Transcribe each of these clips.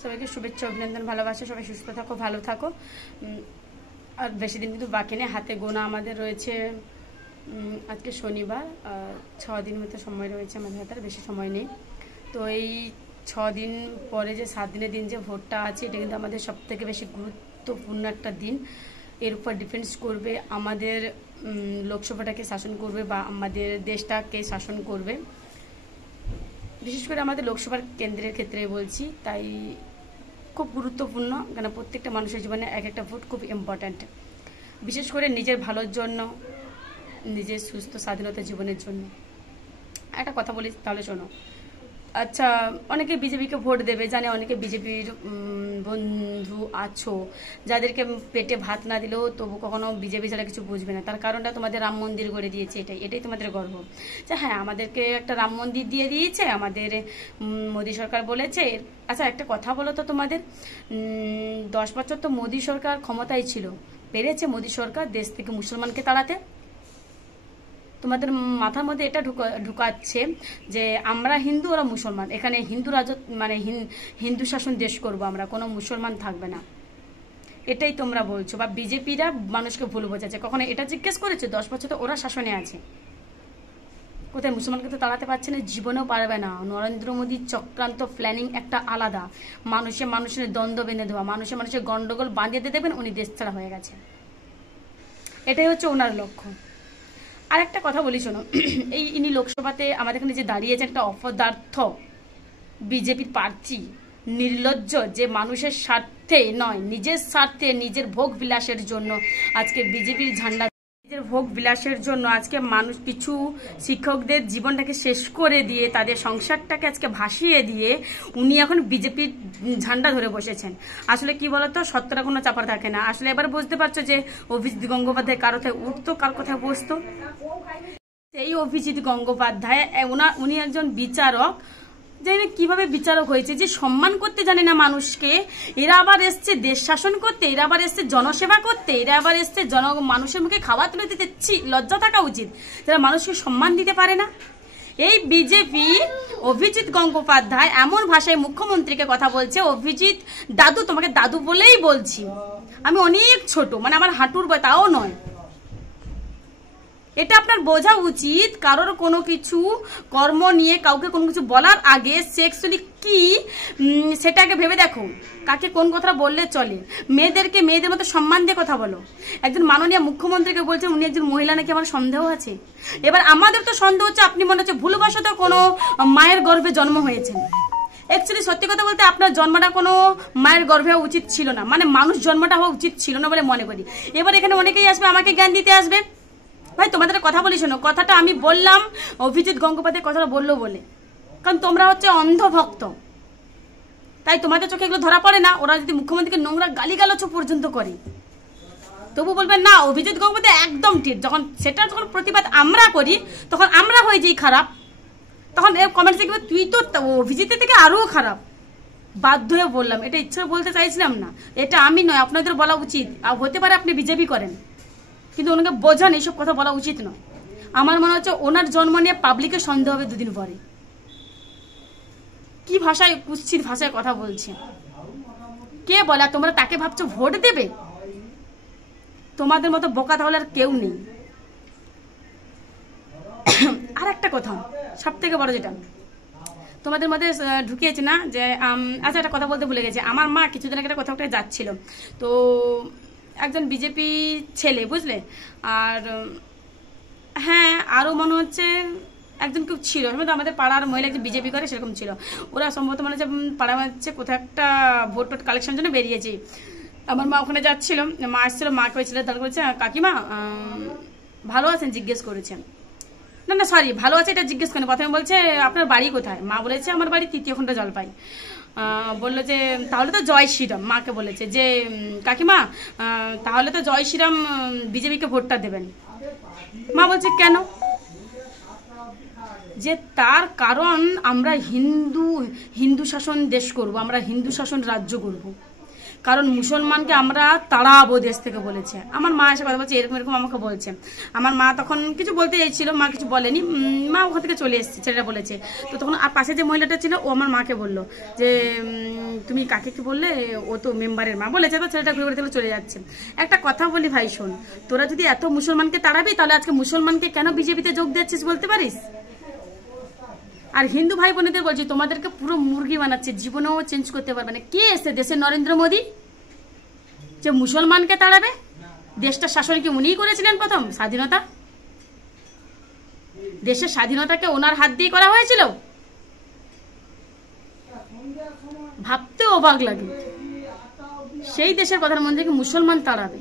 সবাইকে শুভেচ্ছা, অভিনন্দন, ভালোবাসা। সবাই সুস্থ থাকো, ভালো থাকো। আর বেশি দিন কিন্তু বাকি নেই, হাতে গোনা আমাদের রয়েছে। আজকে শনিবার, 6 দিন মতো সময় রয়েছে আমাদের হাতে, বেশি সময় নেই। তো এই 6 দিন পরে যে 7 দিনের দিন যে ভোটটা আছে, এটা কিন্তু আমাদের সব থেকে বেশি গুরুত্বপূর্ণ একটা দিন। এর উপর ডিপেন্ডস করবে আমাদের লোকসভাটাকে শাসন করবে বা আমাদের দেশটাকে শাসন করবে। বিশেষ করে আমাদের লোকসভার কেন্দ্রের ক্ষেত্রে বলছি, তাই খুব গুরুত্বপূর্ণ, কেন প্রত্যেকটা মানুষের জীবনে এক একটা ভোট খুব ইম্পর্ট্যান্ট, বিশেষ করে নিজের ভালোর জন্য, নিজের সুস্থ স্বাধীনতা জীবনের জন্য। একটা কথা বলি তাহলে শোনো। আচ্ছা, অনেকে বিজেপিকে ভোট দেবে, জানে অনেকে বিজেপির বন্ধু আছো, যাদেরকে পেটে ভাত না দিলেও তবু কখনো বিজেপি ছাড়া কিছু বুঝবে না। তার কারণটা তোমাদের রাম মন্দির গড়ে দিয়েছে, এটাই তোমাদের গর্ব। আচ্ছা হ্যাঁ, আমাদেরকে একটা রাম মন্দির দিয়ে দিয়েছে আমাদের মোদী সরকার বলেছে। আচ্ছা একটা কথা বলো তো, তোমাদের 10 বছর তো মোদী সরকার ক্ষমতায় ছিল, পেরেছে মোদী সরকার দেশ থেকে মুসলমানকে তাড়াতে? তোমাদের মাথার মধ্যে এটা ঢুকাচ্ছে যে আমরা হিন্দু, ওরা মুসলমান, এখানে হিন্দু রাজত্ব মানে হিন্দু শাসন দেশ করব আমরা, কোনো মুসলমান থাকবে না, এটাই তোমরা বলছো। বা বিজেপিরা মানুষকে ভুল বোঝাচ্ছে। কখনো এটা জিজ্ঞেস করেছো 10 বছর তো ওরা শাসনে আছে, কোথায় মুসলমানকে তো তাড়াতে পারছে না, জীবনেও পারবে না। নরেন্দ্র মোদীর চক্রান্ত প্ল্যানিং একটা আলাদা, মানুষের দ্বন্দ্ব বেঁধে দেওয়া, মানুষের গন্ডগোল বাঁধিয়ে দিয়ে দেবেন, উনি দেশ ছাড়া হয়ে গেছে। এটাই হচ্ছে ওনার লক্ষ্য। আর একটা কথা বলি শোনো, ইনি লোকসভাতে আমাদের এখানে যে দাঁড়িয়েছে, একটা অপদার্থ বিজেপির প্রার্থী, নির্লজ্জ, যে মানুষের স্বার্থে নয়, নিজের স্বার্থে, নিজের ভোগ বিলাসের জন্য আজকে বিজেপির ঝান্ডা, নিজের ভোগ বিলাসের জন্য আজকে মানুষ, কিছু শিক্ষকদের জীবনটাকে শেষ করে দিয়ে, তাদের সংসারটাকে আজকে ভাসিয়ে দিয়ে উনি এখন বিজেপির ঝান্ডা ধরে বসেছেন। আসলে কি বলতো, সত্যটা কোনো চাপা থাকে না। আসলে এবার বুঝতে পারছো যে অভিজিৎ গঙ্গোপাধ্যায় কার কোথায় উঠতো, কার কোথায় বসতো। সেই অভিজিৎ গঙ্গোপাধ্যায় উনি একজন বিচারক, জানি না কিভাবে বিচারক হয়েছে, যে সম্মান করতে জানে না মানুষকে। এরা আবার এসছে দেশ শাসন করতে, এরা আবার এসছে জনসেবা করতে, এরা আবার এসছে মানুষের মুখে খাবার তুলে দিতে। লজ্জা থাকা উচিত, যারা মানুষকে সম্মান দিতে পারে না। এই বিজেপি অভিজিৎ গঙ্গোপাধ্যায় এমন ভাষায় মুখ্যমন্ত্রীকে কথা বলছে, অভিজিৎ দাদু, তোমাকে দাদু বলেই বলছি, আমি অনেক ছোট, মানে আমার হাঁটুর বয়, তাও নয়। এটা আপনার বোঝা উচিত। কারোর কোনো কিছু কর্ম নিয়ে কাউকে কোনো কিছু বলার আগে সেক্সুয়ালি কি সেটাকে ভেবে দেখো, কাকে কোন কথা বললে চলে। মেয়েদের মতো সম্মান দিয়ে কথা বলো। একজন মাননীয় মুখ্যমন্ত্রীকে বলছেন উনি একজন মহিলা, নাকি আমার সন্দেহ আছে। এবার আমাদের তো সন্দেহ হচ্ছে আপনি মনে হচ্ছে ভুলবশত কোনো মায়ের গর্ভে জন্ম হয়েছেন। অ্যাকচুয়ালি সত্যি কথা বলতে আপনার জন্মটা কোনো মায়ের গর্ভে হওয়া উচিত ছিল না, মানে মানুষ জন্মটা হওয়া উচিত ছিল না বলে মনে করি। এবার এখানে অনেকেই আসবে, আমাকে জ্ঞান দিতে আসবে। ভাই তোমাদের কথা বলি শোনো, কথাটা আমি বললাম অভিজিৎ গঙ্গোপাধ্যায় কথাটা বললো বলে, কারণ তোমরা হচ্ছে অন্ধভক্ত, তাই তোমাদের চোখে এগুলো ধরা পড়ে না। ওরা যদি মুখ্যমন্ত্রীকে নোংরা গালিগালাজ পর্যন্ত করে, তবু বলবেন না অভিজিৎ গঙ্গোপাধ্যায় একদম ঠিক। যখন প্রতিবাদ আমরা করি, তখন আমরা হয়ে যাই খারাপ। তখন কমেন্ট দেখবে তুই তো অভিজিতের থেকে আরও খারাপ। বাধ্য হয়ে বললাম, এটা ইচ্ছে বলতে চাইছিলাম না, এটা আমি নয়, আপনাদের বলা উচিত। আর হতে পারে আপনি বিজেপি করেন, কিন্তু ওনাকে বোঝান এইসব কথা বলা উচিত নয়। আমার মনে হচ্ছে ওনার জন্ম নিয়ে পাবলিকের সন্দেহ হবে 2 দিন পরে। কি ভাষায়, কুৎসিত ভাষায় কথা বলছে, কে বলে? তোমরা তাকে ভাবছো ভোট দেবে? তোমাদের মতো বোকা তাহলে আর কেউ নেই। আর একটা কথা, সব থেকে বড় যেটা তোমাদের মধ্যে ঢুকিয়েছে না, যে আচ্ছা একটা কথা বলতে ভুলে গেছে। আমার মা কিছুদিন আগে একটা কোথাও যাচ্ছিল, তো একজন বিজেপি ছেলে, বুঝলে, আর হ্যাঁ আরও মনে হচ্ছে একজন কেউ ছিল, আমাদের পাড়ার মহিলা একজন বিজেপি করে সেরকম ছিল। ওরা সম্ভবত মনে হচ্ছে পাড়া হচ্ছে কোথাও একটা ভোট কালেকশন জন্য বেরিয়েছে। আমার মা ওখানে যাচ্ছিল, মা আসছিল, মাকে ওই ছেলে দাঁড় করেছে, কাকিমা ভালো আছেন জিজ্ঞেস করেছেন। না সরি, ভালো আছে এটা জিজ্ঞেস করেন। প্রথমে বলছে আপনার বাড়ি কোথায়? মা বলেছে আমার বাড়ি 3য় খণ্ড জলপাই। বললো যে তাহলে তো জয় শ্রীরাম। মাকে বলেছে যে কাকিমা তাহলে তো জয় শ্রীরাম বিজেপিকে ভোটটা দেবেন। মা বলছে কেন? যে তার কারণ আমরা হিন্দু শাসন দেশ করব, আমরা হিন্দু শাসন রাজ্য করব। কারণ মুসলমানকে আমরা তাড়াবো দেশ থেকে বলেছে। আমার মা এসে কথা বলছে, এরকম এরকম আমাকে বলছে। আমার মা তখন কিছু বলতে চাইছিল, মা কিছু বলেনি, মা ওখান থেকে চলে এসেছে, ছেলেটা বলেছে। তো তখন আর পাশে যে মহিলাটা ছিল ও আমার মাকে বললো যে তুমি কাকে কি বললে, ও তো মেম্বারের মা বলেছে। তো ছেলেটা ঘুরে ঘুরে চলে যাচ্ছে। একটা কথা বলি ভাই শোন, তোরা যদি এত মুসলমানকে তাড়াবি তাহলে আজকে মুসলমানকে কেন বিজেপিতে যোগ দিচ্ছিস বলতে পারিস? আর হিন্দু ভাই বোনেদের বলছি, তোমাদেরকে পুরো মুরগি বানাচ্ছে, জীবনেও চেঞ্জ করতে পারবে না। কে এসে দেশে? নরেন্দ্র মোদী, যে মুসলমানকে তাড়াবে? দেশটা শাসন কি উনিই করেছিলেন প্রথম? স্বাধীনতা, দেশের স্বাধীনতাকে ওনার হাত দিয়ে করা হয়েছিল? ভাবতে অবাক লাগে। সেই দেশের কথার মন থেকে মুসলমান তাড়াবে,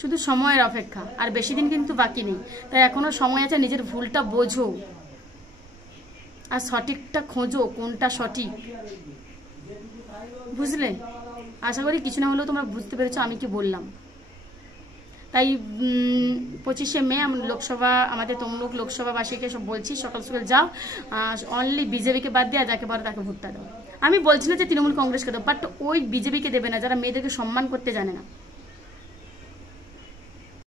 শুধু সময়ের অপেক্ষা। আর বেশি দিন কিন্তু বাকি নেই, তাই এখনো সময় আছে। নিজের ভুলটা বোঝো আর সঠিকটা খোঁজো, কোনটা সঠিক, বুঝলে? আশা করি কিছু না হলেও তোমরা বুঝতে পেরেছো আমি কি বললাম। তাই 25শে মে লোকসভা, আমাদের তমলুক লোকসভাবাসীকে সব বলছি, সকাল সকাল যাও, অনলি বিজেপিকে বাদ দিয়ে যাকে পারো তাকে ভোটটা দাও। আমি বলছি না যে তৃণমূল কংগ্রেসকে দাও, বাট ওই বিজেপিকে দেবে না যারা মেয়েদেরকে সম্মান করতে জানে না।